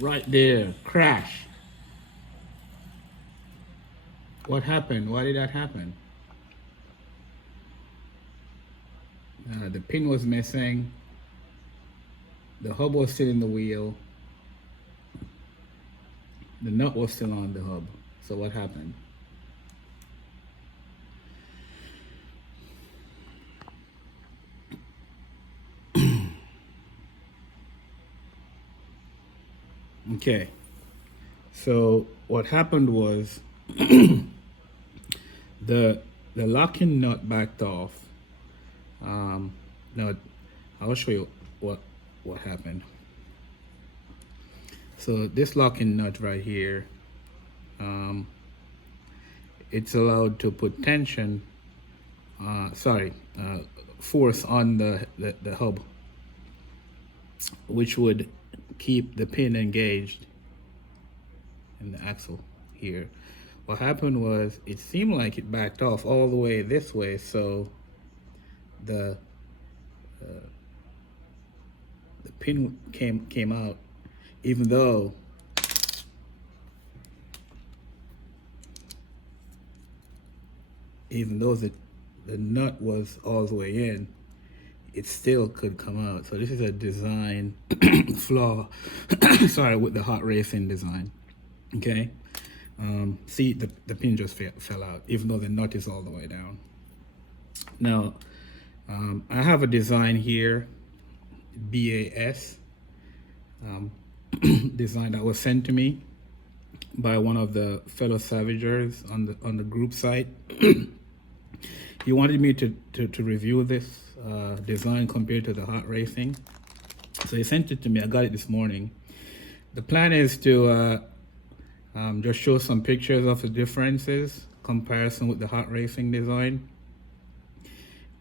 Right there, crash. What happened? Why did that happen? The pin was missing. The hub was still in the wheel. The nut was still on the hub. So what happened? Okay. So what happened was the locking nut backed off. Now I'll show you what happened. So this locking nut right here, it's allowed to put tension, force on the hub, which would keep the pin engaged in the axle here. What happened was it seemed like it backed off all the way this way, so the pin came out, even though the nut was all the way in, it still could come out. So this is a design flaw, sorry, with the hot racing design. Okay, see, the pin just fell out, even though the nut is all the way down. Now, I have a design here, BAS design that was sent to me by one of the fellow Savagers on the group site. He wanted me to review this design compared to the hot racing. So he sent it to me. I got it this morning. The plan is to just show some pictures of the differences, comparison with the hot racing design.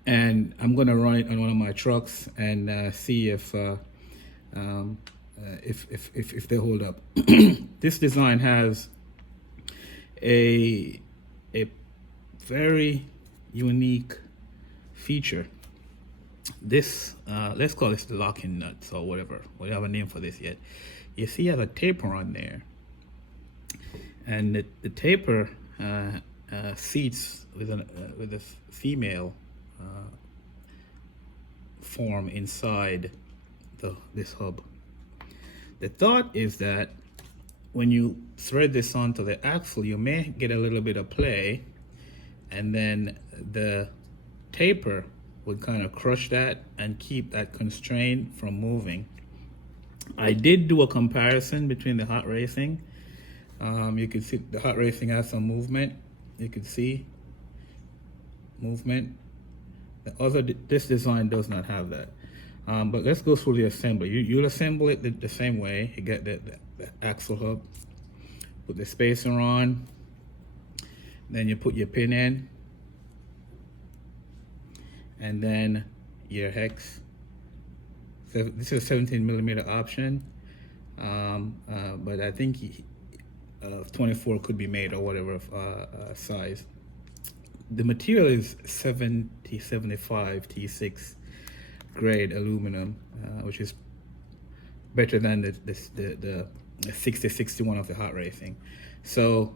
And I'm gonna run it on one of my trucks and see if they hold up. This design has a very unique feature. This let's call this the locking nuts or whatever. We don't have a name for this yet. You see, you have a taper on there, and the taper seats with a female form inside this hub. The thought is that when you thread this onto the axle, you may get a little bit of play, and then the taper would kind of crush that and keep that constraint from moving. I did do a comparison between the hot racing. You can see the hot racing has some movement. You can see movement. This design does not have that. But let's go through the assembly. You'll assemble it the same way. You get the axle hub, put the spacer on, then you put your pin in, and then your hex. So this is a 17mm option, but I think 24 could be made, or whatever size. The material is 7075 T6 grade aluminum, which is better than the 6061 of the hot racing. So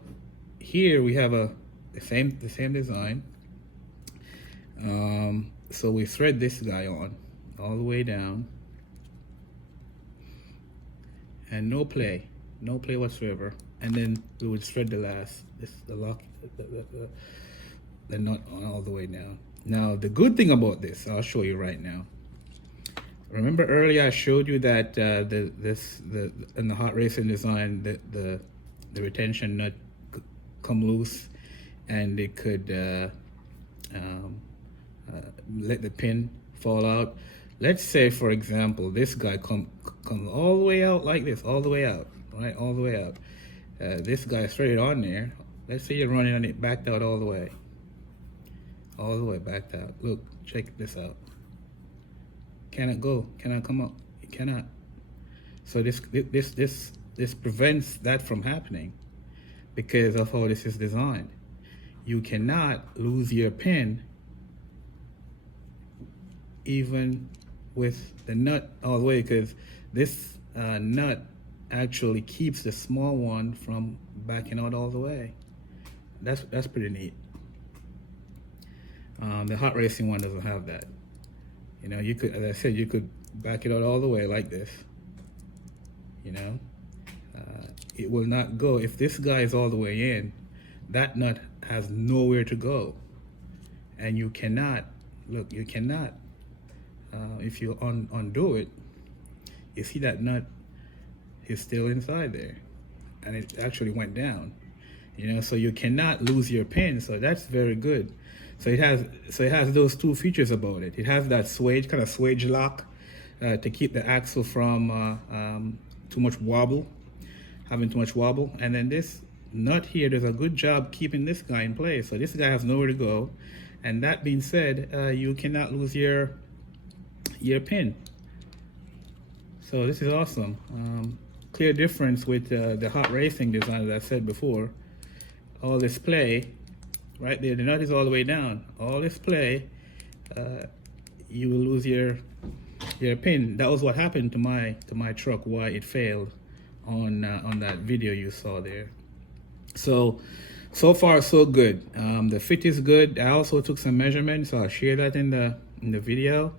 here we have the same design. So we thread this guy on all the way down, and no play whatsoever. And then we would thread the nut on all the way down. Now the good thing about this, I'll show you right now. Remember earlier I showed you that in the hot racing design, the retention nut come loose, and it could let the pin fall out. Let's say, for example, this guy come all the way out like this, all the way out, right, all the way out. This guy threaded on there. Let's say you're running on it backed out all the way backed out. Look, check this out. Cannot go, cannot come up, it cannot. So this prevents that from happening because of how this is designed. You cannot lose your pin even with the nut all the way, because this nut actually keeps the small one from backing out all the way. That's pretty neat. The hot racing one doesn't have that. You know, you could, as I said, you could back it out all the way like this. You know, it will not go. If this guy is all the way in, that nut has nowhere to go. And you cannot, look, you cannot, if you undo it, you see that nut is still inside there. And it actually went down. You know, so you cannot lose your pin. So that's very good. So it has those two features about it. It has that swage, kind of swage lock, to keep the axle from too much wobble, having too much wobble. And then this nut here does a good job keeping this guy in place. So this guy has nowhere to go. And that being said, you cannot lose your pin. So this is awesome. Clear difference with the hot racing design that I said before. All this play, right there, the nut is all the way down. All this play, you will lose your pin. That was what happened to my truck, why it failed on that video you saw there. So far so good. The fit is good. I also took some measurements, so I'll share that in the video.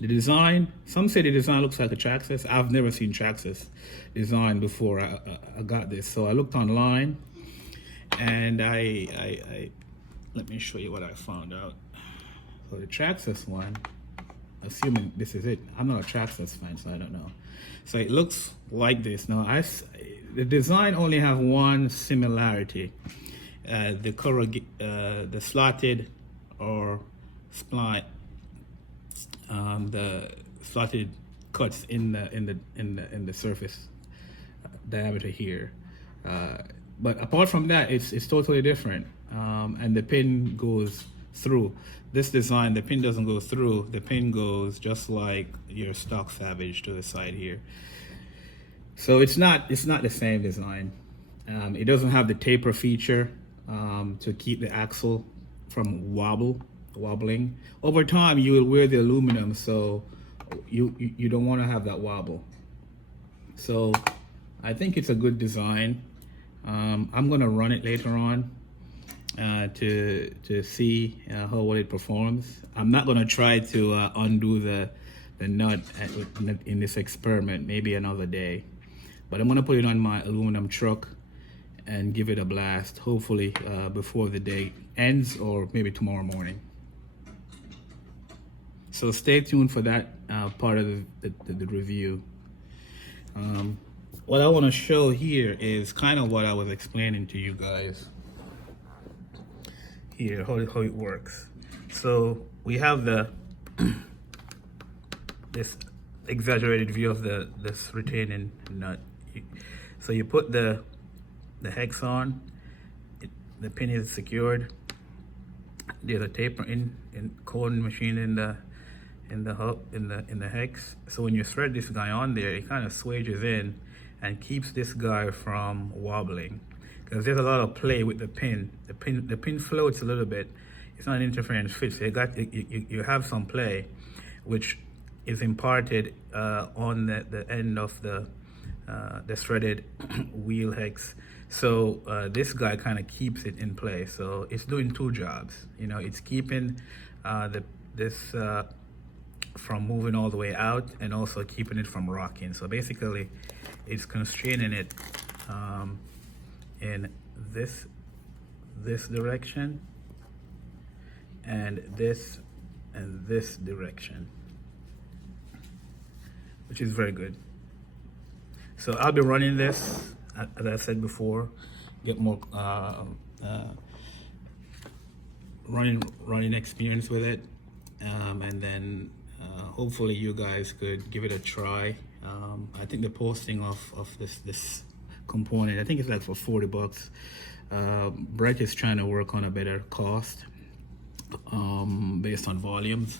The design, some say the design looks like a Traxxas. I've never seen Traxxas design before I got this. So I looked online, and I let me show you what I found out. So the Traxxas one, assuming this is it. I'm not a Traxxas fan, so I don't know. So it looks like this. Now the design only have one similarity. The slotted or spline, the slotted cuts in the surface diameter here. But apart from that, it's totally different. And the pin goes through. This design, the pin doesn't go through. The pin goes just like your stock Savage to the side here. So it's not the same design. It doesn't have the taper feature to keep the axle from wobbling. Over time, you will wear the aluminum, so you don't want to have that wobble. So I think it's a good design. I'm gonna run it later on to see how well it performs. I'm not gonna try to undo the nut in this experiment, maybe another day. But I'm gonna put it on my aluminum truck and give it a blast, hopefully before the day ends or maybe tomorrow morning. So stay tuned for that part of the review. What I want to show here is kind of what I was explaining to you guys here, how it works. So we have this exaggerated view of this retaining nut. So you put the hex on, the pin is secured. There's a taper in cone machine in the hex. So when you thread this guy on there, it kind of swages in and keeps this guy from wobbling, because there's a lot of play with the pin. The pin floats a little bit. It's not an interference fit, so you have some play, which is imparted on the end of the threaded wheel hex. So this guy kind of keeps it in place. So it's doing two jobs. You know, it's keeping this from moving all the way out, and also keeping it from rocking. So basically, it's constraining it in this direction, and this direction, which is very good. So I'll be running this, as I said before, get more running experience with it, and then hopefully you guys could give it a try. I think the posting of this component, I think it's like for 40 bucks. Brett is trying to work on a better cost based on volumes,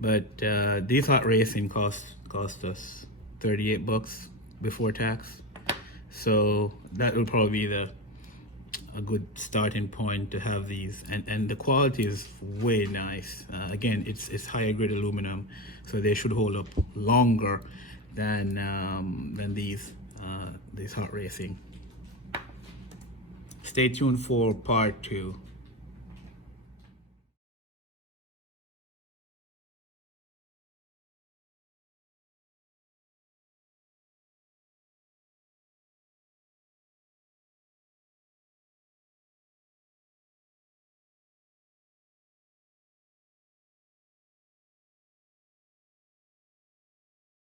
but these hot racing cost us 38 bucks before tax. So that will probably be a good starting point to have these, and the quality is way nice. Again, it's higher grade aluminum, so they should hold up longer than these hot racing. Stay tuned for part 2.